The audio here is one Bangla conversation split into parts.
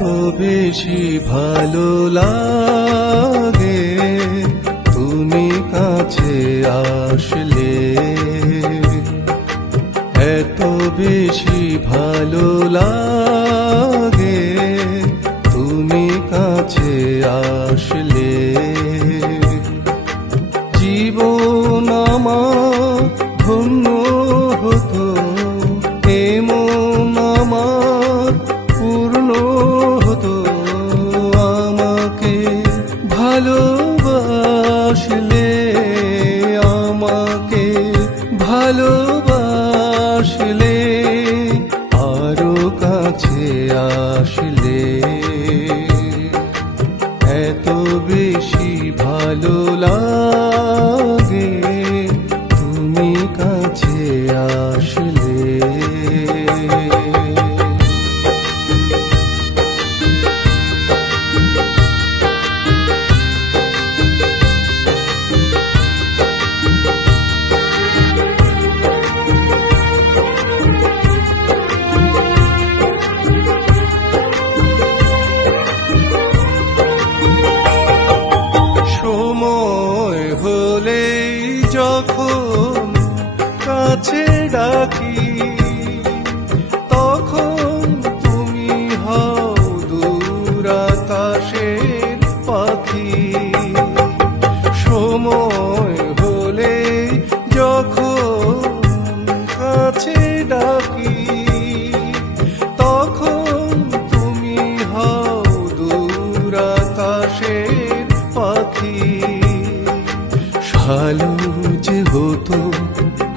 এত বেশি ভালো লাগে তুমি কাছে আসলে, এত বেশি ভালো লাগে তুমি কাছে আসলে। জীবন আমার ধন্য হতো, এমন আমার পূর্ণ হতো, আমাকে ভালোবাসলে, আমাকে ভালোবাসলে, আরো কাছে আসলে। এত বেশি ভালো লাগে তুমি কাছে আসলে। সময় হলেই যখন কাছে ডাকি, তখন তুমি হও দূর আকাশের পাখি। সময় হলেই যখন কাছে ডাকি, তখন তুমি হও দূর আকাশের পাখি। ভালো যে হতো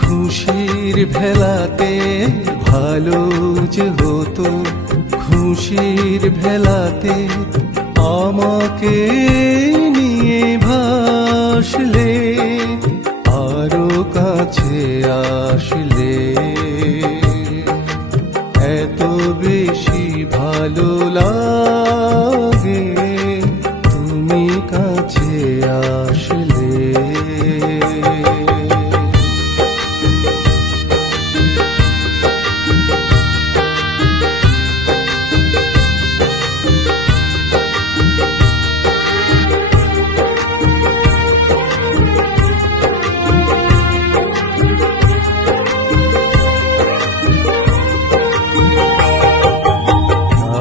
খুশির ভেলাতে, ভালো যে হতো খুশির ভেলাতে, আমাকে নিয়ে ভাসলে, আরো কাছে আসলে। এত বেশি ভালো লাগে তুমি কাছে আসলে।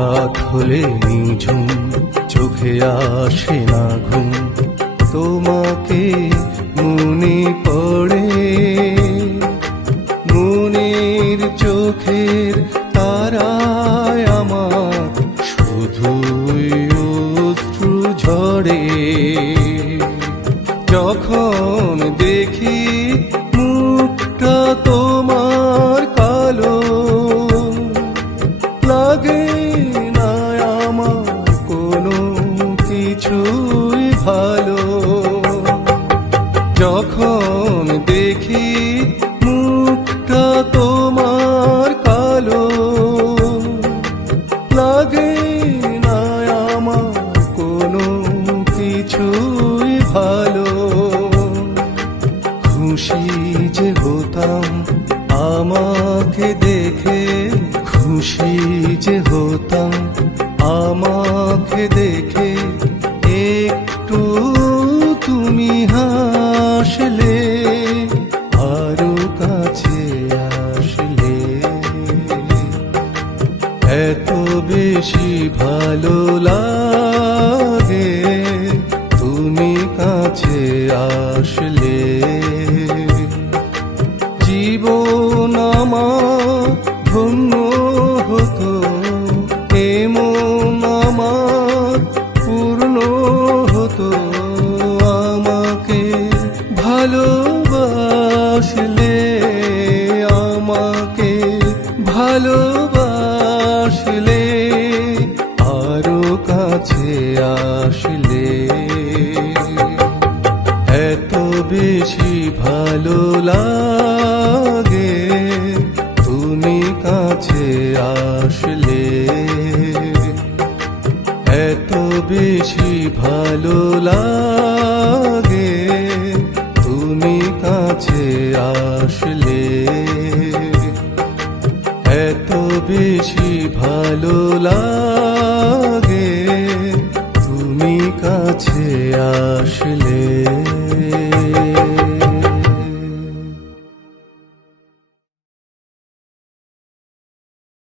রাত হলে নিঝুম চোখে আসে না ঘুম, তোমাকে মনে পড়ে, মনের চোখের তারায় আমার শুধুই অশ্রু ঝরে। যখন দেখি মুখটা তোমার কালো, লাগে না আমার কোনো কিছুই ভালো। যখন দেখি মুখটা তোমার কালো, লাগে না আমার কোনো কিছুই ভালো। খুশি যে হতাম আমাকে দেখে, খুশি যে হতাম আমাকে দেখে, একটু তুমি হাসলে, আরো কাছে আসলে। এত বেশি ভালো লাগে তুমি কাছে আসলে। জীবন আমার ধন্য হতো, এমন আমার পূর্ণ হতো, আমাকে ভালোবাসলে, আমাকে ভালোবাসলে, আরো কাছে আসলে। এত বেশি ভালো লাগে তুমি কাছে আসলে। এত বেশি ভালো লাগে তুমি কাছে আসলে। এত বেশি ভালো লাগে তুমি কাছে আসলে।